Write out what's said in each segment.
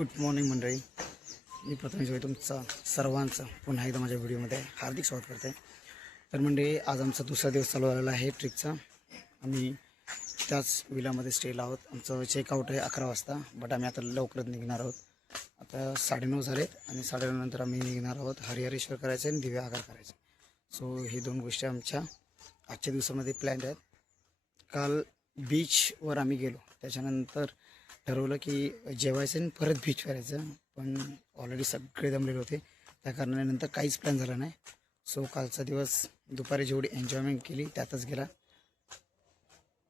Good morning मंडळी. मी प्रथमेश भाई तुमचं सर्वांचं पुन्हा एकदा माझ्या व्हिडिओमध्ये हार्दिक स्वागत करते. तर मंडळी, आज आमचा दुसरा दिवस चालू झालेला आहे ट्रिपचा. आम्ही त्याच विलामध्ये स्टेला आहोत. आमचं चेकआउट आहे 11 वाजता, बट आम्ही आता लवकरच निघणार आहोत. आता 9:30 झालेत आणि 9:30 नंतर आम्ही निघणार आहोत. हरिहरेश्वर करायचं आणि दिव्या आगार करायचं. सो ही दोन गोष्टी आमच्या आजच्या दिवसामध्ये प्लॅन आहेत. काल बीचवर आम्ही गेलो, त्याच्यानंतर ठरवलं की जेवायचं आणि परत बीच करायचं, पण ऑलरेडी सगळे जमलेले होते, त्या कारणानंतर काहीच प्लॅन झाला नाही. सो कालचा दिवस दुपारी जेवढी एन्जॉयमेंट केली त्यातच गेला.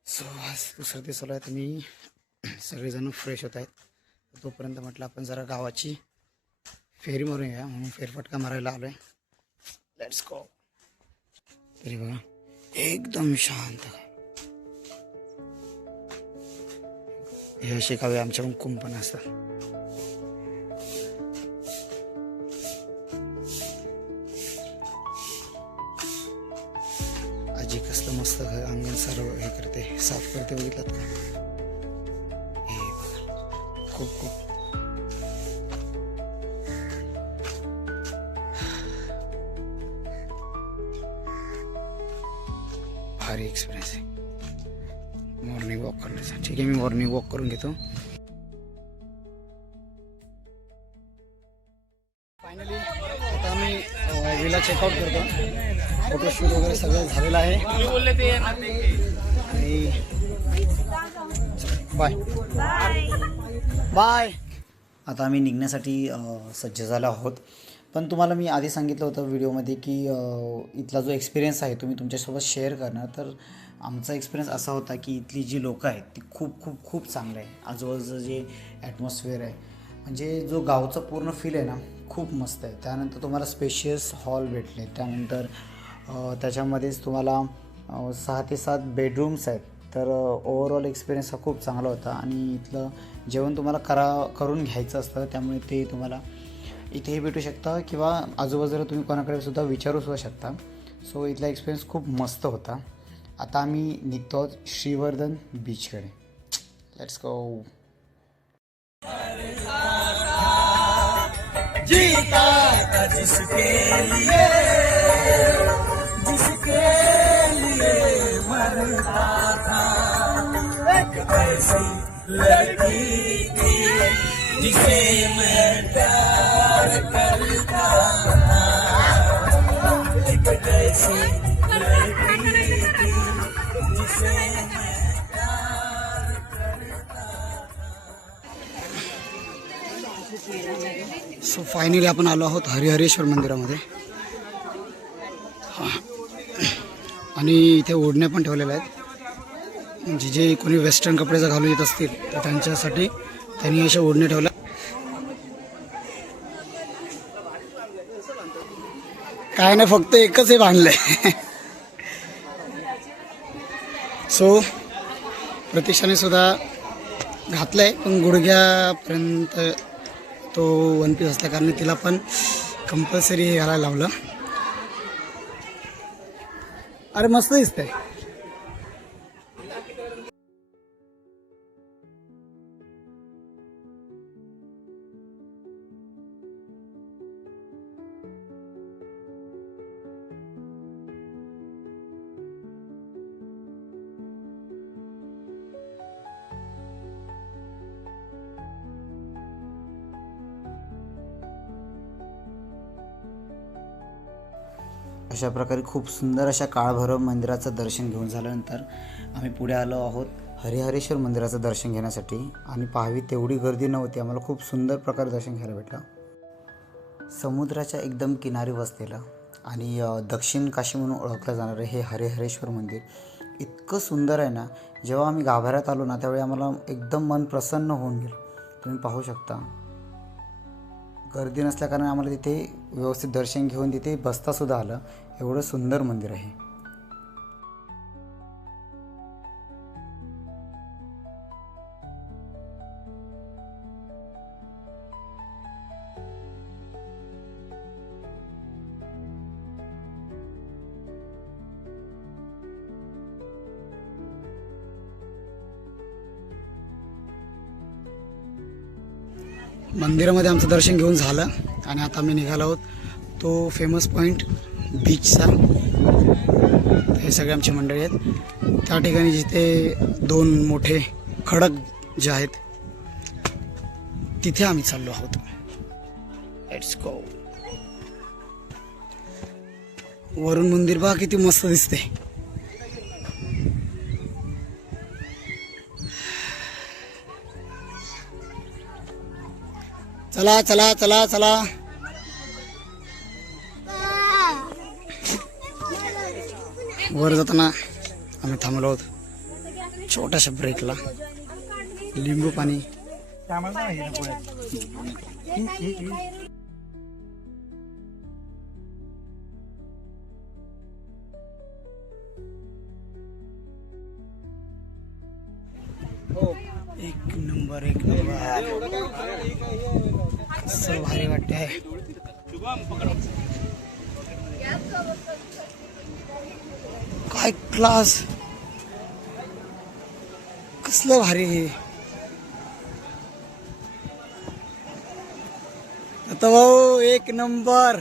सो आज दुसरा दिवस आला आहे, तुम्ही सगळेजण फ्रेश होत आहेत. तोपर्यंत म्हटलं आपण जरा गावाची फेरी मारून या, म्हणून फेरफटका मारायला आलो आहे. Let's go. तरी बघा एकदम शांत. हे असे कावे आमच्याकडून कुंपण असतात. आजी कसलं मस्त अंगण सर्व हे करते, साफ करते, बघितलं का? हे बघा, खूप खूप भारी एक्सपिरियन्स आहे मॉर्निंग वॉक करण्याचा. ठीक आहे, मी मॉर्निंग वॉक करून घेतो. फायनली आता आम्ही विला चेकआउट करतो. फोटोशूट वगैरे सगळं झालेलं आहे आणि बाय बाय. आता आम्ही निघण्यासाठी सज्ज झालो आहोत. पण तुम्हाला मी आधी सांगितलं होतं व्हिडिओमध्ये की इथला जो एक्सपिरियन्स आहे तुम्ही तुमच्यासोबत शेअर करणार. तर आमचा एक्सपिरियन्स असा होता की इथली जी लोकं आहेत ती खूप खूप खूप चांगलं आहे. आजूबाजूचं जे ॲटमॉस्फिअर आहे, म्हणजे जो गावचा पूर्ण फील आहे ना, खूप मस्त आहे. त्यानंतर तुम्हाला स्पेशियस हॉल भेटले, त्यानंतर त्याच्यामध्येच तुम्हाला 6 ते 7 बेडरूम्स आहेत. तर ओव्हरऑल एक्सपिरियन्स हा खूप चांगला होता. आणि इथलं जेवण तुम्हाला करून घ्यायचं असतं, त्यामुळे ते तुम्हाला इथेही भेटू शकता किंवा आजूबाजूला तुम्ही कोणाकडे सुद्धा विचारू सुद्धा शकता. सो इथला एक्सपिरियन्स खूप मस्त होता. आता आम्ही निघतो श्रीवर्धन बीचकडे. Let's go. जीता जिसके लिए मरता था, एक ऐसी लड़की थी जिसे मैं प्यार करता था, एक ऐसी लड़की थी जिसे मैं प्यार करता था. सो फायनली आपण आलो आहोत हरिहरेश्वर मंदिरामध्ये. आणि इथे ओढण्या पण ठेवलेल्या आहेत, म्हणजे जे कोणी वेस्टर्न कपडे जर घालून येत असतील तर त्यांच्यासाठी त्यांनी अशा ओढण्या ठेवल्या. काय नाही, फक्त एकच हे बांधलंय. सो प्रतीक्षाने सुद्धा घातलंय, पण गुडघ्यापर्यंत तो वन पीस असल्या कारण तिला पण कंपल्सरी हे घालायला लावलं. अरे मस्त दिसतंय. अशा प्रकारे खूप सुंदर अशा काळभैरव मंदिराचं दर्शन घेऊन झाल्यानंतर आम्ही पुढे आलो आहोत हरिहरेश्वर मंदिराचं दर्शन घेण्यासाठी. आणि पाहावी तेवढी गर्दी नव्हती, आम्हाला खूप सुंदर प्रकारे दर्शन घ्यायला भेटलं. समुद्राच्या एकदम किनारी वसलेलं आणि दक्षिण काशी म्हणून ओळखलं जाणारं हे हरिहरेश्वर मंदिर इतकं सुंदर आहे ना. जेव्हा आम्ही गाभाऱ्यात आलो ना, त्यावेळी आम्हाला एकदम मन प्रसन्न होऊन गेलं. तुम्ही पाहू शकता, गर्दी नसल्याकारणे आम्हाला तिथे व्यवस्थित दर्शन घेऊन तिथे बसतासुद्धा आलं. एवढं सुंदर मंदिर आहे. मंदिरामध्ये आमचं दर्शन घेऊन झालं आणि आता आम्ही निघालो आहोत तो फेमस पॉईंट बीचचा. हे सगळे आमची मंडळी आहेत. त्या ठिकाणी जिथे 2 मोठे खडक जे आहेत तिथे आम्ही चाललो आहोत. Let's go. वरून मंदिर बघा किती मस्त दिसते. चला चला चला चला. वर जाताना आम्ही थांबलो आहोत छोट्याशा ब्रेकला. लिंबू पाणी. एक नंबर एक नंबर. कसं भारी वाटतंय. काय क्लास. कसलं भारी. आता भाऊ एक नंबर.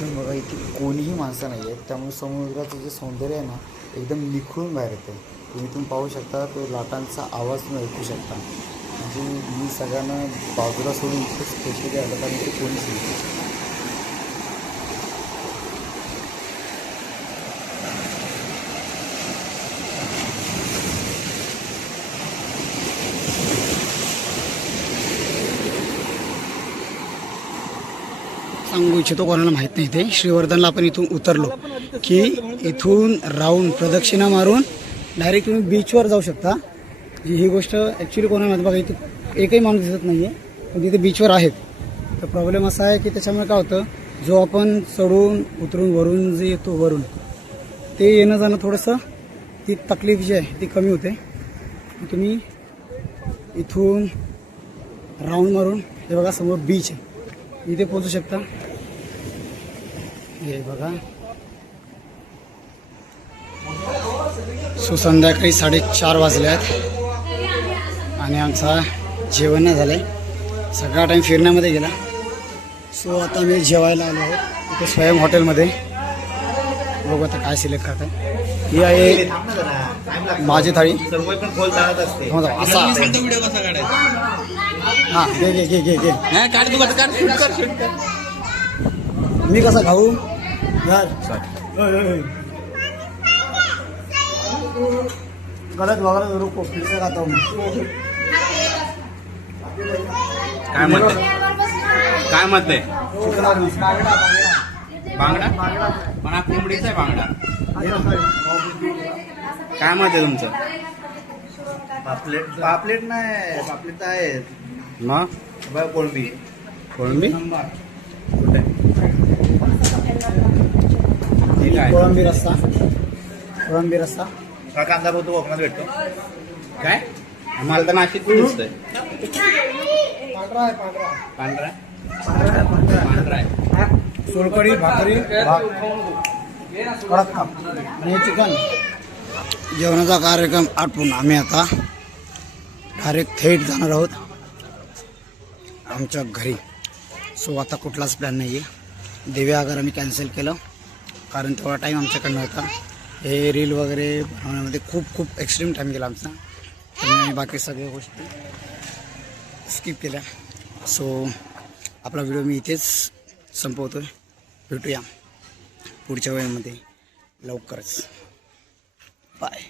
बघा इथे कोणीही माणसं नाही आहेत त्यामुळे समुद्राचं जे सौंदर्य आहे ना एकदम निखळून बाहेर येतं. तुम्ही इथून पाहू शकता तो लाटांचा आवाज तुम्ही ऐकू शकता. म्हणजे मी सगळ्यांना बाजूला सोडून इथे स्पेशली आलं कारण इथे कोणीच नाही. सांगू इच्छितो कोणाला माहीत नाही. ते श्रीवर्धनला आपण इथून उतरलो की इथून राऊंड प्रदक्षिणा मारून डायरेक्ट तुम्ही बीचवर जाऊ शकता. ही गोष्ट ॲक्च्युली कोणाला माहिती. बघा इथं एकही माणूस दिसत नाही आहे पण तिथे बीचवर आहेत. तर प्रॉब्लेम असा आहे की त्याच्यामुळे काय होतं जो आपण चढून उतरून वरून जे येतो वरून ते येणं जाणं थोडंसं ती तकलीफ जी आहे ती कमी होते. तुम्ही इथून राऊंड मारून हे बघा समोर बीच आहे इथे पोहोचू शकता. हे बघा संध्याकाळी 4:30 वाजले आहेत आणि आमचा जेवण नाही झालं आहे. सगळा टाईम फिरण्यामध्ये गेला. सो आता मी जेवायला आलो आहोत इथे स्वयं हॉटेलमध्ये. बघू आता काय सिलेक्ट करत आहे. ही आहे माझी थाळी. असा हां घे घे घे घे घे. मी कसा खाऊ यार. गलत वगैरे रुको फिर से खाता हूँ. काय म्हणते काय म्हणते बांगडा पण हा कोंबडीचा आहे बांगडा. काय मत आहे तुमचं. पापलेट पापलेट नाही पापलेट आहे मग कोळंबी कोळंबी कुठे ठीक आहे. कोळंबी रस्सा. कोळंबी रस्सा हा कांदा बोलतो कोकणात भेटतो. काय मला तर नाशिक दिसतंय. पांढरा आहे पांढरा. पांढरा पांढरा आहे. सोलकढी भाकरी भात कडक काम आणि चिकन. जेवणाचा कार्यक्रम आटपून आम्ही आता डायरेक्ट थेट जाणार आहोत आमच्या घरी. सो आता कुठलाच प्लॅन नाही आहे. दिव्या आगार आम्ही कॅन्सल केलं कारण तेवढा टाईम आमच्याकडनं होता. हे रील वगैरे बनवण्यामध्ये खूप खूप एक्स्ट्रीम टाईम गेला आमचा. त्यामुळे आम्ही बाकी सगळ्या गोष्टी स्किप केल्या. सो आपला व्हिडिओ मी इथेच संपवतो आहे. भेटूया पुढच्या वेळेमध्ये लवकरच. बाय.